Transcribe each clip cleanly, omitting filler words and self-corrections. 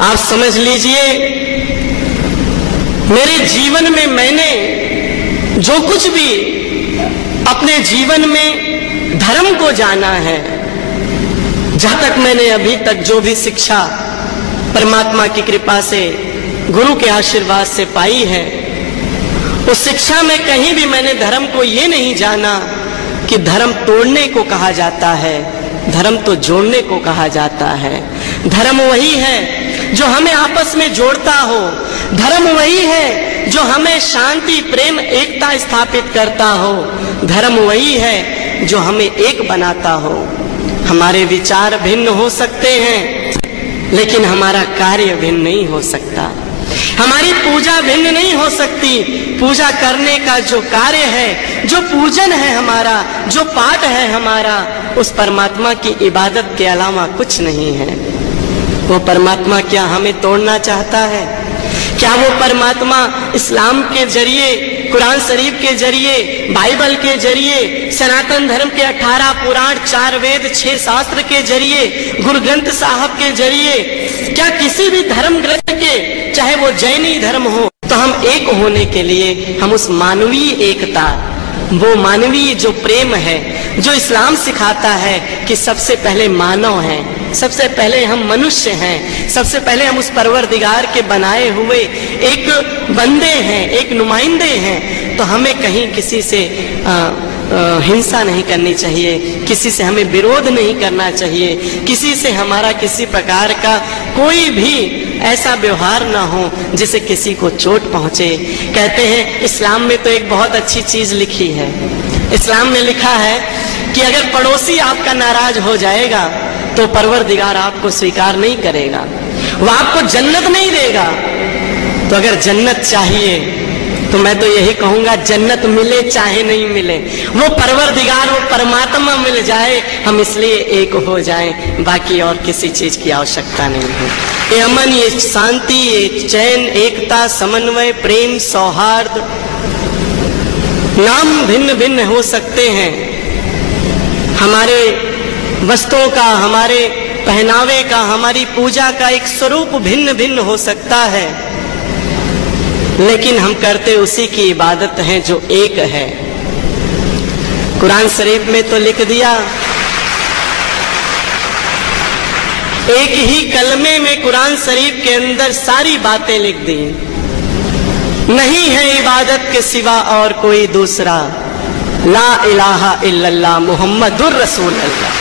आप समझ लीजिए, मेरे जीवन में मैंने जो कुछ भी अपने जीवन में धर्म को जाना है, जहां तक मैंने अभी तक जो भी शिक्षा परमात्मा की कृपा से, गुरु के आशीर्वाद से पाई है, उस शिक्षा में कहीं भी मैंने धर्म को ये नहीं जाना कि धर्म तोड़ने को कहा जाता है, धर्म तो जोड़ने को कहा जाता है। धर्म वही है जो हमें आपस में जोड़ता हो, धर्म वही है जो हमें शांति, प्रेम, एकता स्थापित करता हो, धर्म वही है जो हमें एक बनाता हो। हमारे विचार भिन्न हो सकते हैं, लेकिन हमारा कार्य भिन्न नहीं हो सकता। हमारी पूजा भिन्न नहीं हो सकती, पूजा करने का जो कार्य है, जो पूजन है हमारा, जो पाठ है हमारा, उस परमात्मा की इबादत के अलावा कुछ नहीं है। वो परमात्मा क्या हमें तोड़ना चाहता है? क्या वो परमात्मा इस्लाम के जरिए, कुरान शरीफ के जरिए, बाइबल के जरिए, सनातन धर्म के 18 पुराण, 4 वेद, 6 शास्त्र के जरिए, गुरु ग्रंथ साहब के जरिए, क्या किसी भी धर्म ग्रंथ के, चाहे वो जैनी धर्म हो, तो हम एक होने के लिए हम उस मानवीय एकता, वो मानवीय जो प्रेम है, जो इस्लाम सिखाता है कि सबसे पहले मानव हैं, सबसे पहले हम मनुष्य हैं, सबसे पहले हम उस परवरदिगार के बनाए हुए एक बंदे हैं, एक नुमाइंदे हैं, तो हमें कहीं किसी से हिंसा नहीं करनी चाहिए, किसी से हमें विरोध नहीं करना चाहिए, किसी से हमारा किसी प्रकार का कोई भी ऐसा व्यवहार ना हो जिससे किसी को चोट पहुंचे। कहते हैं इस्लाम में तो एक बहुत अच्छी चीज लिखी है, इस्लाम में लिखा है कि अगर पड़ोसी आपका नाराज हो जाएगा तो परवरदिगार आपको स्वीकार नहीं करेगा, वो आपको जन्नत नहीं देगा। तो अगर जन्नत चाहिए तो मैं तो यही कहूंगा, जन्नत मिले चाहे नहीं मिले, वो परवरदिगार, वो परमात्मा मिल जाए, हम इसलिए एक हो जाएं, बाकी और किसी चीज की आवश्यकता नहीं है। ये अमन, ये शांति, ये चैन, एकता, समन्वय, प्रेम, सौहार्द, नाम भिन्न भिन्न हो सकते हैं, हमारे वस्त्रों का, हमारे पहनावे का, हमारी पूजा का एक स्वरूप भिन्न भिन्न हो सकता है, लेकिन हम करते उसी की इबादत हैं जो एक है। कुरान शरीफ में तो लिख दिया, एक ही कलमे में कुरान शरीफ के अंदर सारी बातें लिख दी, नहीं है इबादत के सिवा और कोई दूसरा, ला इलाहा इल्लल्लाह मुहम्मदुर रसूल अल्लाह।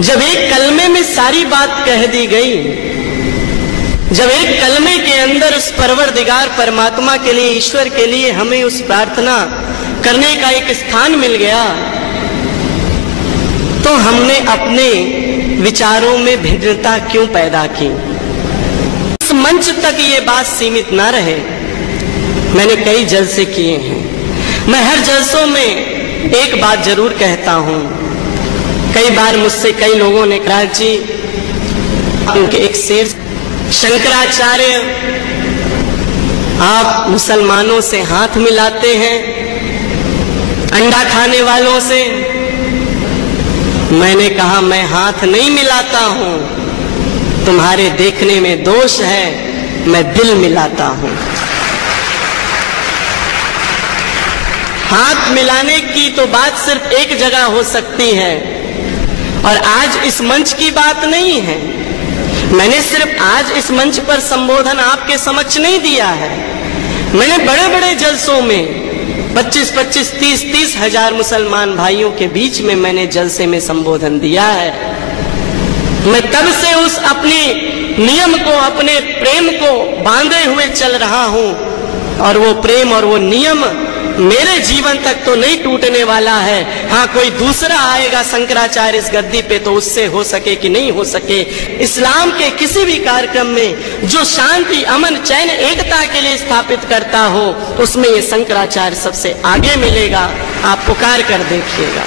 जब एक कलमे में सारी बात कह दी गई, जब एक कलमे के अंदर उस परवरदिगार परमात्मा के लिए, ईश्वर के लिए हमें उस प्रार्थना करने का एक स्थान मिल गया, तो हमने अपने विचारों में भिन्नता क्यों पैदा की? इस मंच तक ये बात सीमित ना रहे। मैंने कई जलसे किए हैं, मैं हर जलसों में एक बात जरूर कहता हूं। कई बार मुझसे कई लोगों ने कहा, जी उनके एक शेर, शंकराचार्य आप मुसलमानों से हाथ मिलाते हैं, अंडा खाने वालों से। मैंने कहा, मैं हाथ नहीं मिलाता हूं, तुम्हारे देखने में दोष है, मैं दिल मिलाता हूं। हाथ मिलाने की तो बात सिर्फ एक जगह हो सकती है, और आज इस मंच की बात नहीं है। मैंने सिर्फ आज इस मंच पर संबोधन आपके समक्ष नहीं दिया है, मैंने बड़े बड़े जलसों में 25-25, 30-30 हजार मुसलमान भाइयों के बीच में मैंने जलसे में संबोधन दिया है। मैं तब से उस अपने नियम को, अपने प्रेम को बांधे हुए चल रहा हूं, और वो प्रेम और वो नियम मेरे जीवन तक तो नहीं टूटने वाला है। हाँ, कोई दूसरा आएगा शंकराचार्य इस गद्दी पे, तो उससे हो सके कि नहीं हो सके, इस्लाम के किसी भी कार्यक्रम में जो शांति, अमन, चैन, एकता के लिए स्थापित करता हो, उसमें ये शंकराचार्य सबसे आगे मिलेगा। आप पुकार कर देखिएगा।